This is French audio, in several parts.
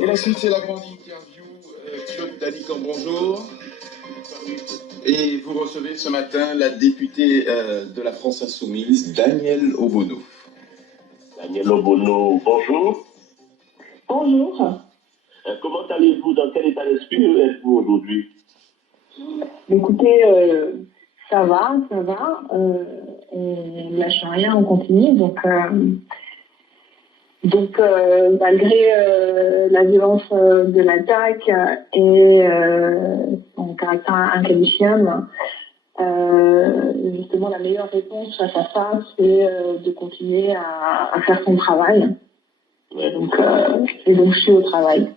Et la suite, c'est la grande interview. Claude Dalican, bonjour. Et vous recevez ce matin la députée de la France Insoumise, Danièle Obono. Danièle Obono, bonjour. Bonjour. Comment allez-vous? Dans quel état d'esprit êtes-vous aujourd'hui? Écoutez, ça va. On lâche rien, on continue. Donc, malgré la violence de l'attaque et son caractère inqualifiable, justement, la meilleure réponse face à ça, c'est de continuer à faire son travail. Ouais. Donc, je suis au travail.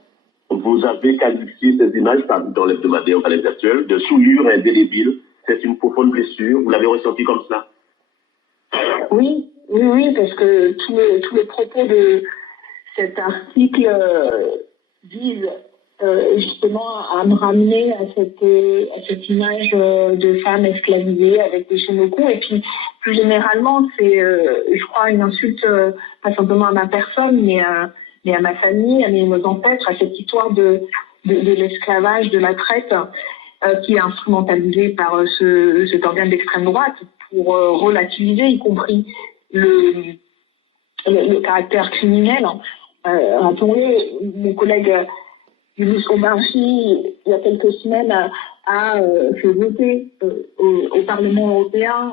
Vous avez qualifié ces images dans l'hebdomadaire Valeurs Actuelles de souillure indélébile. C'est une profonde blessure. Vous l'avez ressenti comme cela? Oui, parce que tous les propos de cet article visent justement à me ramener à cette image de femme esclavisée avec des chaînes au cou. Et puis, plus généralement, c'est, je crois, une insulte pas simplement à ma personne, mais à ma famille, à mes ancêtres, à cette histoire de l'esclavage, de la traite, qui est instrumentalisée par cet organe d'extrême droite pour relativiser, y compris le caractère criminel. Rappelons-le, mon collègue Yunus Omarchi, il y a quelques semaines, a fait voter au Parlement européen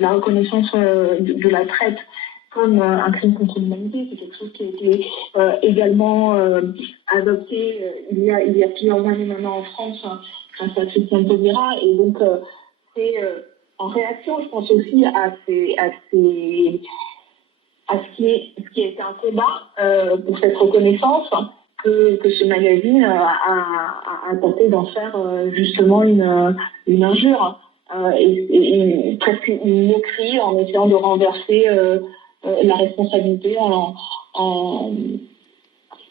la reconnaissance de la traite comme un crime contre l'humanité. C'est quelque chose qui a été également adopté il y a plusieurs années maintenant en France, grâce à Christiane Taubira. Et donc, c'est en réaction, je pense aussi à ce qui a été un combat pour cette reconnaissance que ce magazine a tenté d'en faire justement une injure et presque une moquerie en essayant de renverser la responsabilité en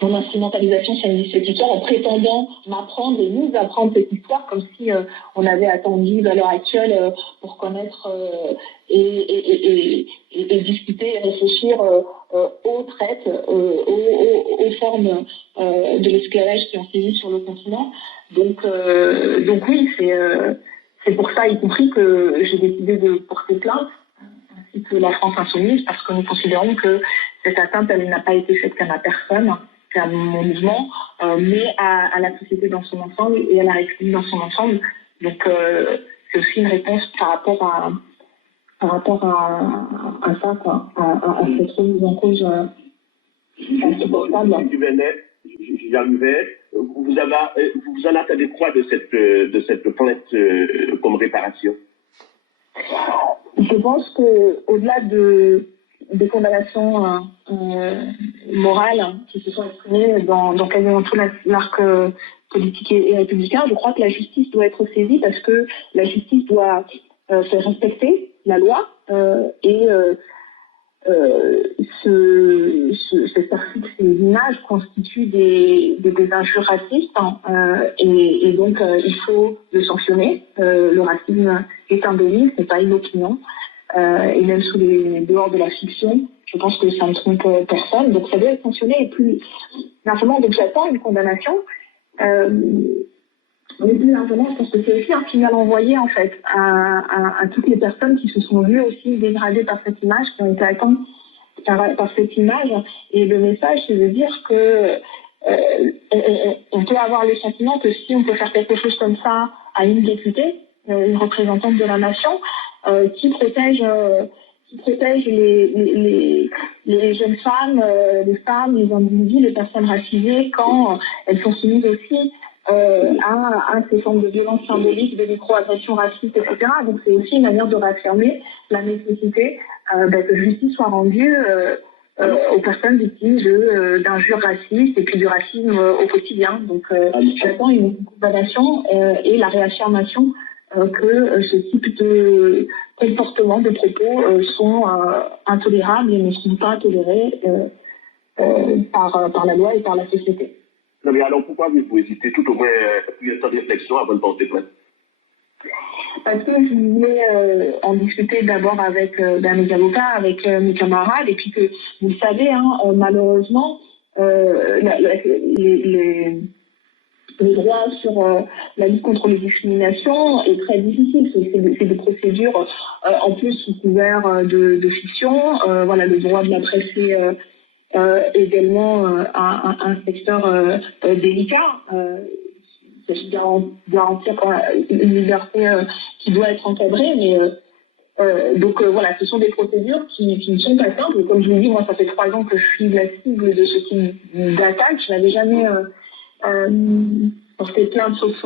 instrumentalisation sur cette histoire, en prétendant m'apprendre et nous apprendre cette histoire comme si on avait attendu à l'heure actuelle pour connaître et discuter et réfléchir aux traites, aux formes de l'esclavage qui ont sévi sur le continent. Donc oui, c'est pour ça, y compris que j'ai décidé de porter plainte, ainsi que la France Insoumise, parce que nous considérons que cette atteinte, elle n'a pas été faite qu'à ma personne, à mon mouvement, mais à la société dans son ensemble et à la République dans son ensemble. Donc c'est aussi une réponse par rapport à ça, quoi, à cette remise en cause insupportable. Vous en attendez quoi de cette plainte comme réparation? Je pense que au-delà des condamnations morales qui se sont exprimées dans quasiment tout l'arc politique et républicain, je crois que la justice doit être saisie parce que la justice doit faire respecter la loi et cet article, ces images constituent des injures racistes et donc il faut le sanctionner. Le racisme est un délit, ce n'est pas une opinion. Et même dehors de la fiction, je pense que ça ne trompe personne, donc ça doit être sanctionné. Et plus largement, donc j'attends une condamnation. Mais plus largement, je pense que c'est aussi un signal envoyé en fait à toutes les personnes qui se sont vues aussi dégradées par cette image, qui ont été atteintes par cette image. Et le message, c'est de dire que on peut avoir le sentiment que si on peut faire quelque chose comme ça à une députée, une représentante de la nation, qui protège les jeunes femmes, les femmes, les individus, les personnes racisées quand elles sont soumises aussi à ces formes de violence symbolique, de micro-agressions racistes, etc. Donc c'est aussi une manière de réaffirmer la nécessité que justice soit rendue aux personnes victimes d'injures racistes et puis du racisme au quotidien. Donc j'attends une condamnation et la réaffirmation que ce type de comportement, de propos sont intolérables et ne sont pas tolérés par la loi et par la société. Non, mais alors pourquoi vous hésitez tout au moins un temps de réflexion avant de porter plainte? Parce que je voulais en discuter d'abord avec mes avocats, avec mes camarades, et puis que, vous le savez, malheureusement, le droit sur la lutte contre les discriminations est très difficile. C'est des procédures en plus sous couvert de fiction. Voilà, le droit de la presse est également un secteur délicat. Il s'agit de garantir une liberté qui doit être encadrée, mais donc voilà, ce sont des procédures qui ne sont pas simples. Comme je vous dis, moi, ça fait 3 ans que je suis la cible de ce type d'attaque. Je n'avais jamais porté plainte, sauf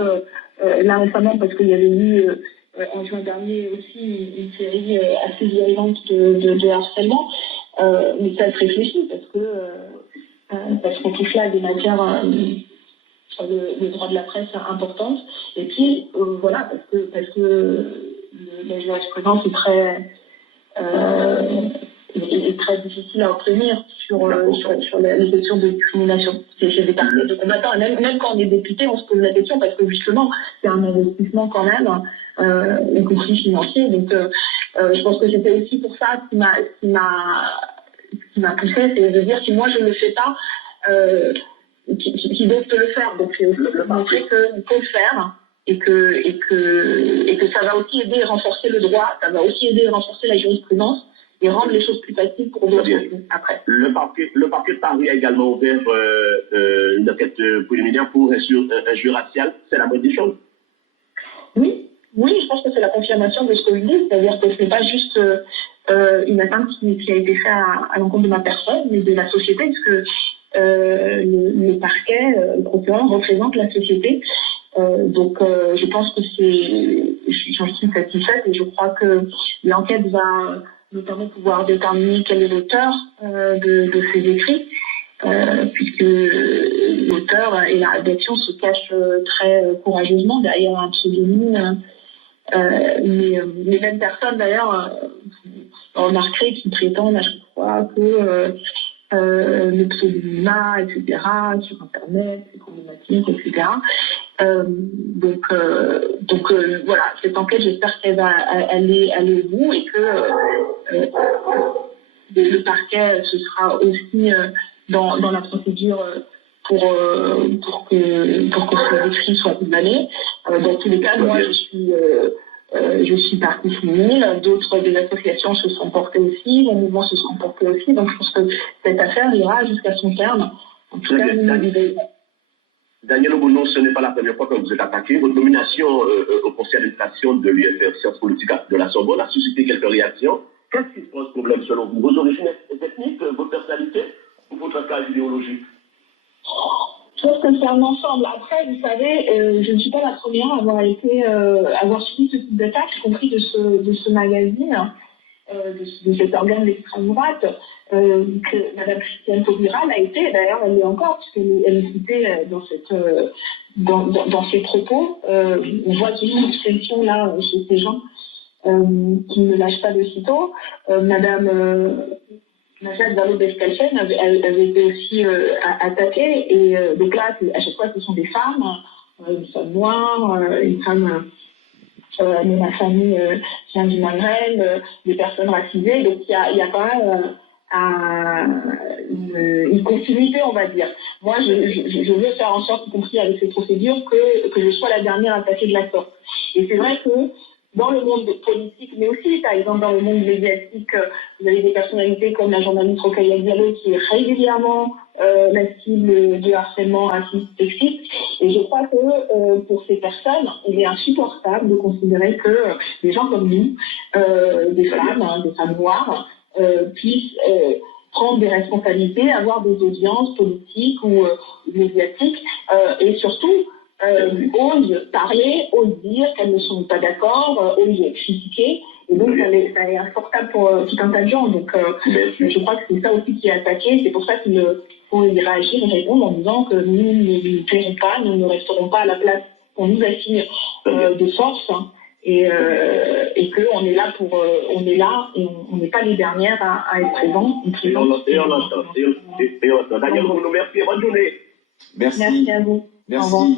là récemment, parce qu'il y avait eu en juin dernier aussi une série assez violente de harcèlement. Mais ça se réfléchit parce qu'on touche là à des matières le droit de la presse importante. Et puis voilà, parce que la jurisprudence est très difficile à obtenir sur les questions de discrimination. C'est des partis de combattants. Même quand on est député, on se pose la question parce que justement, c'est un investissement quand même, y compris financier. Donc, je pense que c'était aussi pour ça qui m'a poussé, c'est de dire si moi je ne le fais pas, qui d'autre peut le faire. Donc, c'est aussi montrer qu'il faut le faire. Et que ça va aussi aider à renforcer le droit, ça va aussi aider à renforcer la jurisprudence et rendre les choses plus faciles pour d'autres après. Le parquet de Paris a également ouvert une enquête préliminaire pour injure raciale. C'est la bonne des choses? Oui, je pense que c'est la confirmation de ce que je dis, c'est-à-dire que ce n'est pas juste une atteinte qui a été faite à l'encontre de ma personne, mais de la société, parce que le parquet, le procureur représente la société. Donc, je pense que j'en suis satisfaite et je crois que l'enquête va notamment pouvoir déterminer quel est l'auteur de ces écrits, puisque l'auteur et la rédaction se cachent très courageusement derrière un pseudonyme. Mais les mêmes personnes, d'ailleurs, on remarquerait qui prétendent à chaque fois que le pseudonymat, etc., sur Internet, c'est problématique, etc. Donc voilà, cette enquête, j'espère qu'elle va aller au bout et que le parquet, ce sera aussi dans la procédure pour que ces écrits soient condamnés. Dans tous les cas, moi, je suis partie civile, d'autres des associations se sont portées aussi, mon mouvement se sont portés aussi, donc je pense que cette affaire ira jusqu'à son terme. En tout cas, Daniel Obono, ce n'est pas la première fois que vous êtes attaqué. Votre nomination au conseil d'administration de l'UFR Sciences Politiques de la Sorbonne a suscité quelques réactions. Qu'est-ce qui pose problème selon vous? Vos origines ethniques, votre personnalité ou votre cas idéologique? Je pense que c'est un ensemble. Après, vous savez, je ne suis pas la première à avoir subi ce type d'attaque, y compris de ce magazine, de cet organe d'extrême droite, que Mme Christiane Taubira a été, d'ailleurs elle l'est encore, puisqu'elle est citée dans ses propos. On voit toujours une obsession là chez ces gens qui ne lâchent pas de sitôt. Madame Vallaud-Belkacem avait été aussi attaquée, et donc là, à chaque fois, ce sont des femmes, une femme noire, une femme de ma famille vient du Maghreb, des personnes racisées, donc il y a quand même une continuité, on va dire. Moi, je veux faire en sorte, y compris avec ces procédures, que je sois la dernière attaquée de la sorte. Et c'est vrai que dans le monde politique, mais aussi, par exemple, dans le monde médiatique, vous avez des personnalités comme la journaliste Rokhaya Diallo qui est régulièrement la cible de harcèlement raciste, sexiste. Et je crois que pour ces personnes, il est insupportable de considérer que des gens comme nous, des femmes noires, puissent prendre des responsabilités, avoir des audiences politiques ou médiatiques, et surtout osent parler, osent dire qu'elles ne sont pas d'accord, osent critiquer. Et donc, ça est insupportable pour tout un tas de gens. Donc, je crois que c'est ça aussi qui est attaqué. C'est pour ça qu'il faut y réagir et répondre en disant que nous ne plairons pas, nous ne resterons pas à la place qu'on nous assigne de force. Hein, et qu'on est là on est là et on n'est pas les dernières à être présents. Et on l'entend. Daniel, merci, bonne journée. Merci. Merci à vous. Merci.